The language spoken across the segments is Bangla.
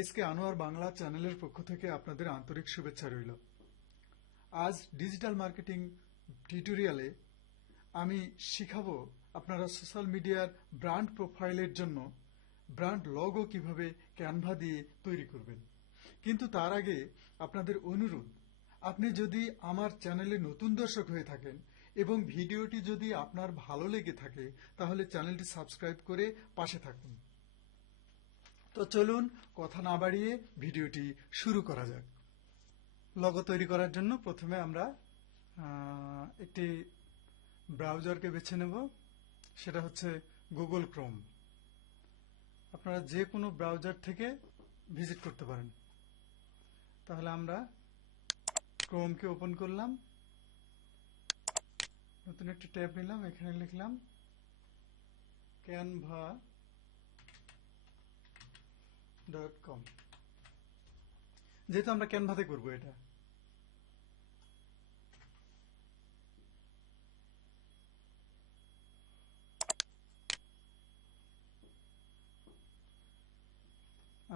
এসকে আনোয়ার বাংলা চ্যানেলের পক্ষ থেকে আপনাদের আন্তরিক শুভেচ্ছা রইল। আজ ডিজিটাল মার্কেটিং টিউটোরিয়ালে আমি শিখাবো আপনারা সোশ্যাল মিডিয়ার ব্র্যান্ড প্রোফাইলের জন্য ব্র্যান্ড লোগো কিভাবে ক্যানভা দিয়ে তৈরি করবেন। কিন্তু তার আগে আপনাদের অনুরোধ, আপনি যদি আমার চ্যানেলে নতুন দর্শক হয়ে থাকেন এবং ভিডিওটি যদি আপনার ভালো লেগে থাকে তাহলে চ্যানেলটি সাবস্ক্রাইব করে পাশে থাকুন। তো চলুন কথা না বাড়িয়ে ভিডিওটি শুরু করা যাক। লোগো তৈরি করার জন্য প্রথমে আমরা একটি ব্রাউজারকে বেছে নেব, সেটা হচ্ছে গুগল ক্রোম। আপনারা যে কোনো ব্রাউজার থেকে ভিজিট করতে পারেন। তাহলে আমরা ক্রোমকে ওপেন করলাম, নতুন একটি ট্যাব নিলাম, এখানে লিখলাম canva.com। যেহেতু আমরা ক্যানভাতে করব এটা,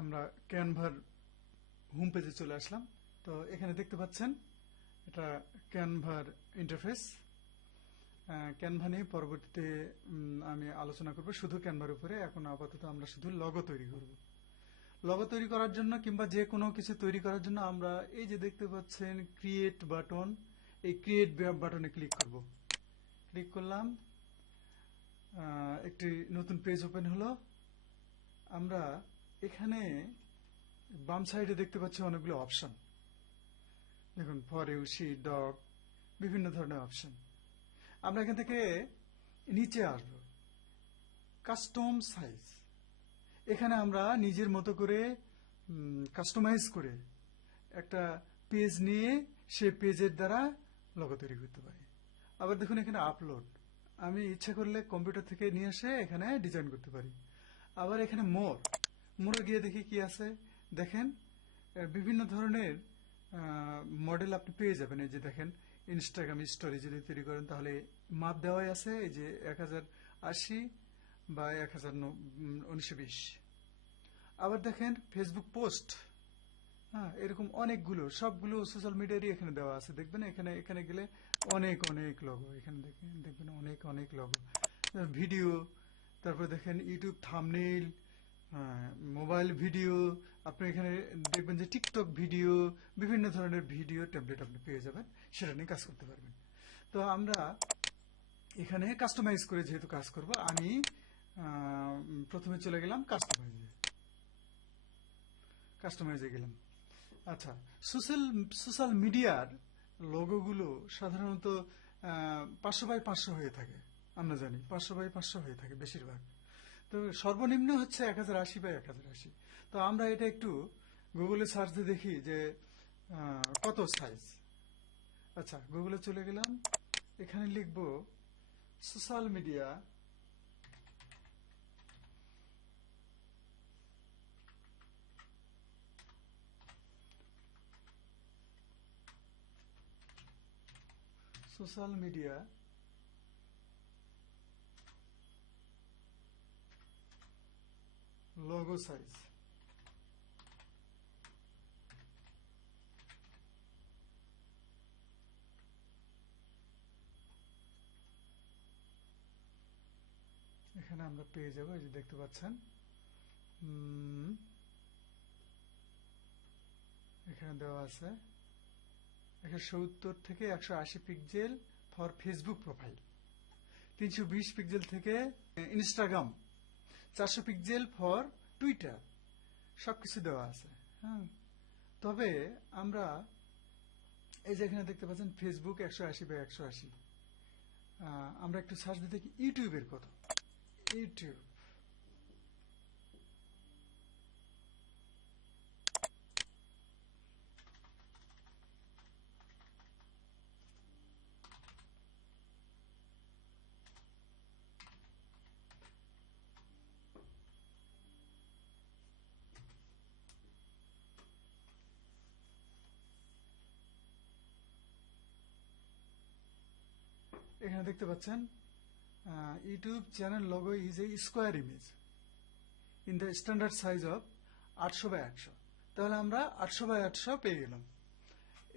আমরা ক্যানভার হোম পেজে চলে আসলাম। তো এখানে দেখতে পাচ্ছেন এটা ক্যানভার ইন্টারফেস। ক্যানভা নিয়ে পরবর্তীতে আমি আলোচনা করব শুধু ক্যানভার উপরে। এখন আপাতত আমরা শুধু লোগো তৈরি করব। লোগো তৈরি করার জন্য কিংবা যে কোনো কিছু তৈরি করার জন্য আমরা এই যে দেখতে পাচ্ছেন ক্রিয়েট বাটন, এই ক্রিয়েট বাটনে ক্লিক করব। ক্লিক করলাম, একটি নতুন পেজ ওপেন হলো। আমরা এখানে বাম সাইডে দেখতে পাচ্ছি অনেকগুলো অপশন। দেখুন, ফর ইউ, শি, ডগ, বিভিন্ন ধরনের অপশন। আমরা এখান থেকে নিচে আসব, কাস্টম সাইজ। এখানে আমরা নিজের মতো করে কাস্টমাইজ করে একটা পেজ নিয়ে সে পেজের দ্বারা লোগো তৈরি করতে পারি। আবার দেখুন এখানে আপলোড, আমি ইচ্ছা করলে কম্পিউটার থেকে নিয়ে এসে এখানে ডিজাইন করতে পারি। আবার এখানে মোরে গিয়ে দেখি কি আছে। দেখেন বিভিন্ন ধরনের মডেল আপনি পেয়ে যাবেন। এই যে দেখেন ইনস্টাগ্রাম স্টোরি যদি তৈরি করেন তাহলে মাপ দেওয়াই আছে, এই যে 1080 বা 1920। আবার দেখেন ফেসবুক পোস্ট, এরকম অনেকগুলো, সবগুলো সোশ্যাল মিডিয়ারই এখানে দেওয়া আছে। দেখবেন এখানে এখানে গেলে অনেক অনেক লোগো, এখানে দেখবেন অনেক অনেক লোগো, ভিডিও। তারপর দেখেন ইউটিউব থাম্বনেইল, মোবাইল ভিডিও। আপনি এখানে দেখবেন যে টিকটক ভিডিও, বিভিন্ন ধরনের ভিডিও ট্যাবলেট আপনি পেয়ে যাবেন, সেটা নিয়ে কাজ করতে পারবেন। তো আমরা এখানে কাস্টমাইজ করে যেহেতু কাজ করব, আমি প্রথমে চলে গেলাম কাস্টমাইজে গেলাম। আচ্ছা, সোশ্যাল মিডিয়ার লোগোগুলো সাধারণত 500x500 হয়ে থাকে। আমরা জানি 500x500 হয়ে থাকে বেশিরভাগ। তো সর্বনিম্ন হচ্ছে 1080x1080। তো আমরা এটা একটু গুগলে সার্চ দিয়ে দেখি যে কত সাইজ। আচ্ছা, গুগলে চলে গেলাম, এখানে লিখব সোশ্যাল মিডিয়া লোগো সাইজ। এখানে আমরা পেয়ে যাবো, এই যে দেখতে পাচ্ছেন এখানে দেওয়া আছে 170 থেকে 180 pixel for Facebook profile, 320 pixel থেকে ইনস্টাগ্রাম, 400 পিক্সেল ফর টুইটার, সবকিছু দেওয়া আছে। তবে আমরা এই যে এখানে দেখতে পাচ্ছেন ফেসবুক 180x180। আমরা একটু সার্চ দিয়ে দেখি ইউটিউবের কত। ইউটিউব এখানে দেখতে পাচ্ছেন YouTube channel logo is a square image in the standard size of 800/800, তাহলে আমরা 800/800 পেয়ে গেলাম।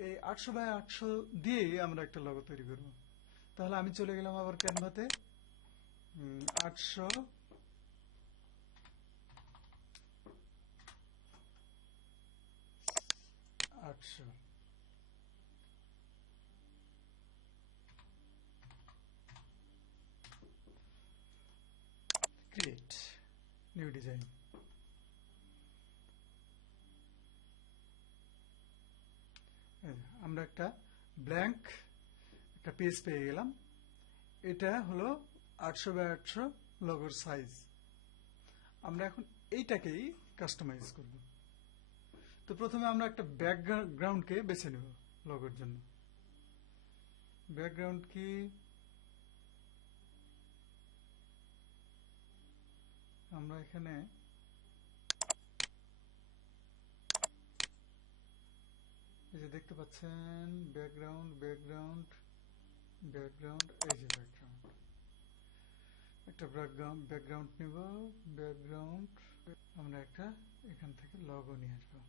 এই 800/800 দিয়েই আমরা একটা লগো তৈরি করব। তাহলে আমি চলে গেলাম আবার ক্যানভাতে, 800 800 ক্রিয়েট নিউ ডিজাইন। আমরা একটা ব্ল্যাঙ্ক একটা পেজ পেয়ে গেলাম। এটা হলো 800/800 লগোর সাইজ। আমরা এখন এইটাকেই কাস্টমাইজ করব। তো প্রথমে আমরা একটা ব্যাকগ্রাউন্ডকে বেছে নেব লগোর জন্য। ব্যাকগ্রাউন্ড কি, আমরা এখানে এই যে দেখতে পাচ্ছেন ব্যাকগ্রাউন্ড ব্যাকগ্রাউন্ড ব্যাকগ্রাউন্ড, এই যে ব্যাকগ্রাউন্ড, একটা ব্যাকগ্রাউন্ড নিব। ব্যাকগ্রাউন্ড আমরা একটা এখান থেকে লগো নিয়ে আসবো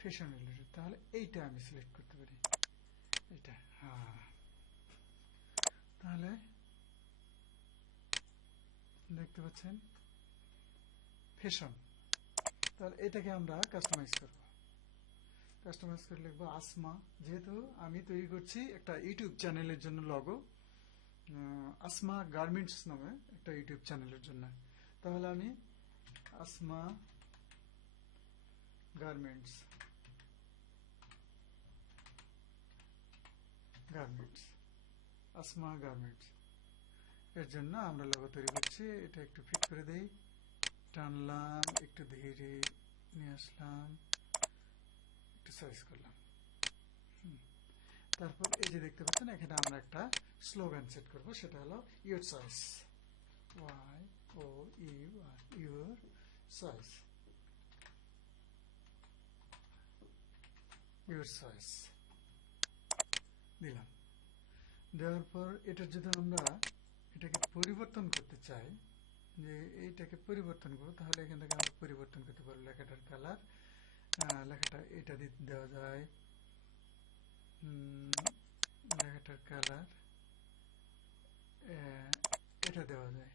ফ্যাশন রিলেটেড। তাহলে এইটা আমি সিলেক্ট করতে পারি, এটা। হ্যাঁ, তাহলে দেখতে পাচ্ছেন ফ্যাশন। তাহলে এটাকে আমরা কাস্টমাইজ করব। কাস্টমাইজ করে লিখবো আসমা, যেহেতু আমি তৈরি করছি একটা ইউটিউব চ্যানেলের জন্য লগো, আসমা গার্মেন্টস নামে একটা ইউটিউব চ্যানেলের জন্য। তাহলে আমি আসমা গার্মেন্টস আসমা গার্মেন্টস এর জন্য আমরা লগো তৈরি করছি। এটা একটু ফিট করে দেই, টানলাম, একটু ধীরে নিয়ে আসলাম, একটু সাইজ করলাম। তারপর এই যে দেখতে পাচ্ছেন এখানে আমরা একটা স্লোগান সেট করব, সেটা হলো your choice, YOUR, your choice, your choice দিলাম। দেওয়ার পর এটা যদি আমরা এটাকে পরিবর্তন করতে চাই, যে এইটাকে পরিবর্তন করবো, তাহলে এখান থেকে আমরা পরিবর্তন করতে পারবো লেখাটার কালার। লেখাটা এটা দেওয়া যায়, লেখাটার কালার এটা দেওয়া যায়,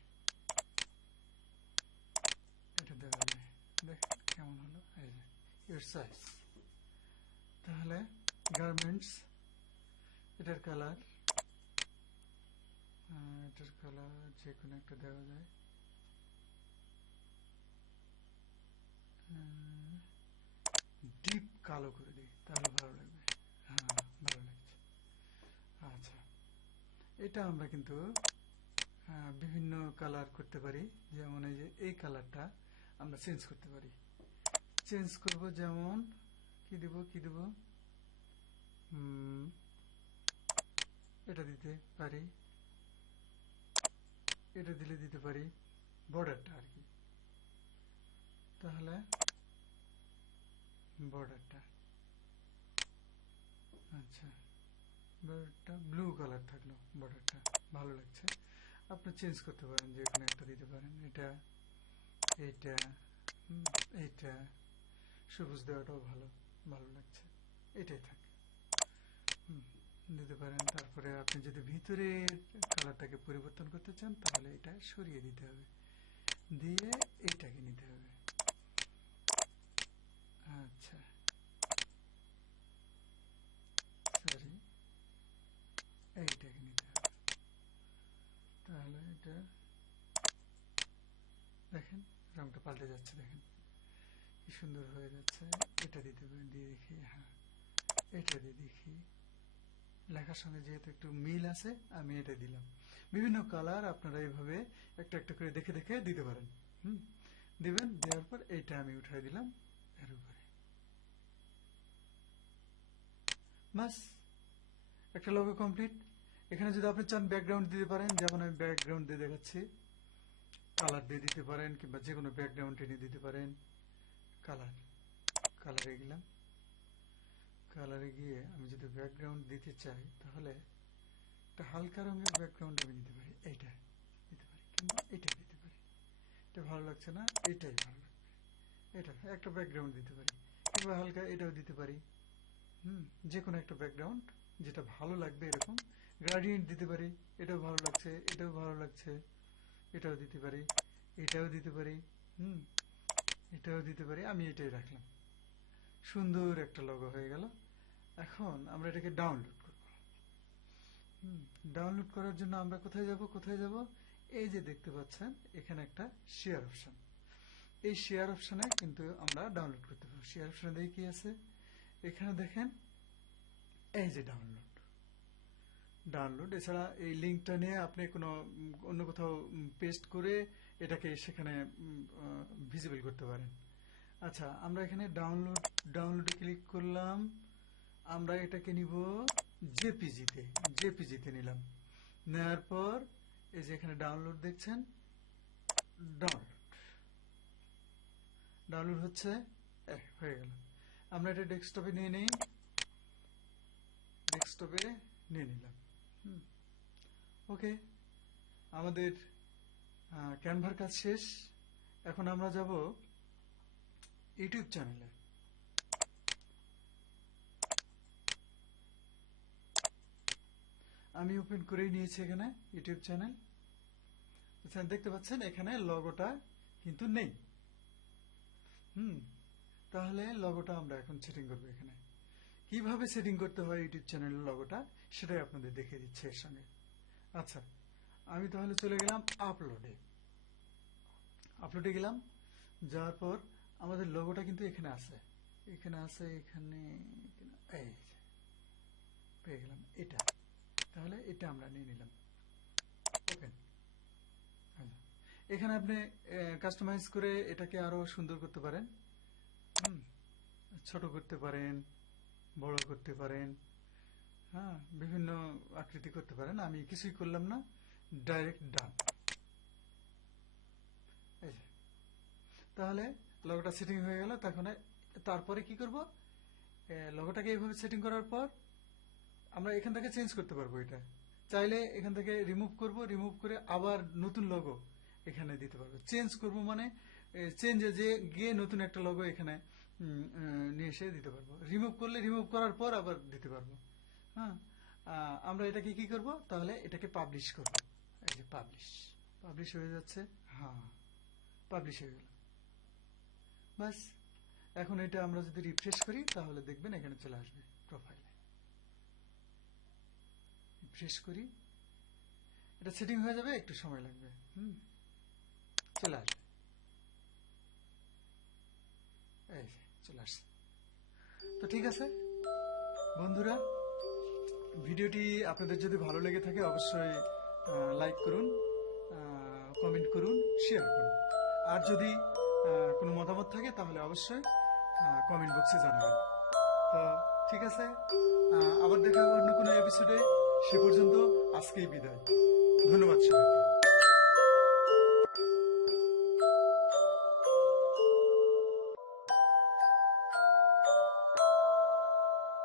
এটা দেওয়া যায়। দেখেন কেমন হলো, এই যে ইউর সাইজ। তাহলে গার্মেন্টস, এটার কালার যে কোনো একটা দেওয়া যায়, ডিপ কালো করে দিই, তাহলে ভালো লাগবে। হ্যাঁ, ভালো লাগছে। আচ্ছা, এটা আমরা কিন্তু বিভিন্ন কালার করতে পারি। যেমন এই যে এই কালারটা আমরা চেঞ্জ করতে পারি। চেঞ্জ করব, যেমন কি দেব, এটা দিতে পারি, এটা দিতে পারি, বর্ডারটা আর কি। তাহলে বর্ডারটা, আচ্ছা, বর্ডারটা ব্লু কালার থাকলো, বর্ডারটা ভালো লাগছে। আপনি চেঞ্জ করতে পারেন, যে কোনো একটা দিতে পারেন। এটা এইটা এইটা সবুজ দেওয়াটাও ভালো লাগছে, এটাই থাকে, দিতে পারেন। তারপরে আপনি যদি ভিতরে কালারটাকে পরিবর্তন করতে চান, তাহলে এটা সরিয়ে দিতে হবে, দিয়ে এইটাকে নিতে হবে। আচ্ছা, সরি, এইটাকে নিতে হবে। তাহলে এটা দেখেন রংটা পাল্টে যাচ্ছে, দেখেন কি সুন্দর হয়ে যাচ্ছে। এটা দিতে পারেন, দিয়ে দেখি, হ্যাঁ এটা দিয়ে দেখি, লেখার সঙ্গে যেহেতু একটু মিল আছে, আমি এটা দিলাম। বিভিন্ন কালার আপনারা এইভাবে একটা একটা করে দেখে দেখে দিতে পারেন। দিবেন, দেওয়ার পর এইটা আমি উঠাই দিলাম এর উপরে, বাস একটা লোগো কমপ্লিট। এখানে যদি আপনি চান ব্যাকগ্রাউন্ড দিতে পারেন, যেমন আমি ব্যাকগ্রাউন্ড দিয়ে দেখাচ্ছি, কালার দিয়ে দিতে পারেন, কিংবা যে কোনো ব্যাকগ্রাউন্ড টেনে দিতে পারেন। কালারে গেলাম, কালারে গিয়ে আমি যদি ব্যাকগ্রাউন্ড দিতে চাই, তাহলে একটা হালকা রঙের ব্যাকগ্রাউন্ড আমি দিতে পারি, এইটা দিতে পারি, কিংবা এইটা দিতে পারি। এটা ভালো লাগছে না, এইটাই ভালো লাগবে, এটা একটা ব্যাকগ্রাউন্ড দিতে পারি, কিংবা হালকা এটাও দিতে পারি। যে কোনো একটা ব্যাকগ্রাউন্ড যেটা ভালো লাগবে, এরকম গ্রাডিয়েন্ট দিতে পারি। এটাও ভালো লাগছে, এটাও ভালো লাগছে, এটাও দিতে পারি, এটাও দিতে পারি, হুম এটাও দিতে পারি। আমি এটাই রাখলাম, সুন্দর একটা লোগো হয়ে গেল। এখন আমরা এটাকে ডাউনলোড করব। ডাউনলোড করার জন্য আমরা কোথায় যাব? এই যে দেখতে পাচ্ছেন এখানে একটা শেয়ার অপশন, এই শেয়ার অপশনে কিন্তু আমরা ডাউনলোড করতে পারবো। শেয়ার অপশনে দেখি কি আছে, এখানে দেখেন এই যে ডাউনলোড। এছাড়া এই লিঙ্কটা নিয়ে আপনি কোনো অন্য কোথাও পেস্ট করে এটাকে সেখানে ভিজিবল করতে পারেন। আচ্ছা, আমরা এখানে ডাউনলোডে ক্লিক করলাম। আমরা এটাকে নিব জেপিজিতে নিলাম। নেওয়ার পর এই যে এখানে ডাউনলোড দেখছেন, ডাউনলোড হচ্ছে, হয়ে গেল। আমরা এটা ডেস্কটপে নিয়ে নিলাম। ওকে, আমাদের ক্যানভার কাজ শেষ। এখন আমরা যাব ইউটিউব চ্যানেলে। আমি ওপেন করেই নিয়েছি এখানে ইউটিউব চ্যানেল। দেখতে পাচ্ছেন এখানে লগোটা কিন্তু নেই। তাহলে লগোটা আমরা এখন সেটিং করবো। এখানে কিভাবে সেটিং করতে হয় ইউটিউব চ্যানেলের লগোটা, সেটাই আপনাদের দেখিয়ে দিচ্ছে এর সঙ্গে। আচ্ছা, আমি তাহলে চলে গেলাম আপলোডে গেলাম। যাওয়ার পর আমাদের লোগোটা কিন্তু এখানে আছে, এই পেয়ে গেলাম এটা। তাহলে এটা আমরা নিয়ে নিলাম, ওপেন। এখানে আপনি কাস্টমাইজ করে এটাকে আরো সুন্দর করতে পারেন, ছোট করতে পারেন, বড় করতে পারেন, বিভিন্ন আকৃতি করতে পারেন। আমি কিছুই করলাম না, ডাইরেক্ট ডান। তাহলে লোগোটা সেটিং হয়ে গেল। তারপরে কি করব, লোগোটাকে এইভাবে সেটিং করার পর আমরা এখান থেকে চেঞ্জ করতে পারবো। এটা চাইলে এখান থেকে রিমুভ করে আবার নতুন লোগো এখানে দিতে পারবো। চেঞ্জ করব মানে চেঞ্জে যে গিয়ে নতুন একটা লোগো এখানে নিয়ে এসে দিতে পারবো। রিমুভ করার পর আবার দিতে পারবো। আমরা এটাকে কি করব, তাহলে এটাকে পাবলিশ করব। এই যে পাবলিশ হয়ে যাচ্ছে। পাবলিশ হয়ে গেল। বাস, এখন এটা আমরা যদি রিফ্রেশ করি তাহলে দেখবেন এখানে চলে আসবে প্রোফাইলে। রিফ্রেশ করি, এটা সেটিং হয়ে যাবে, একটু সময় লাগবে। চলে আসবে, এই চলে আসছে। তো ঠিক আছে বন্ধুরা, ভিডিওটি আপনাদের যদি ভালো লেগে থাকে অবশ্যই লাইক করুন, কমেন্ট করুন, শেয়ার করুন। আর যদি কোনো মতামত থাকে তাহলে অবশ্যই কমেন্ট বক্সে জানাবেন। তো ঠিক আছে, আবার দেখা হবে অন্য কোনো এপিসোডে। সে পর্যন্ত আজকেই বিদায়। ধন্যবাদ সবাইকে।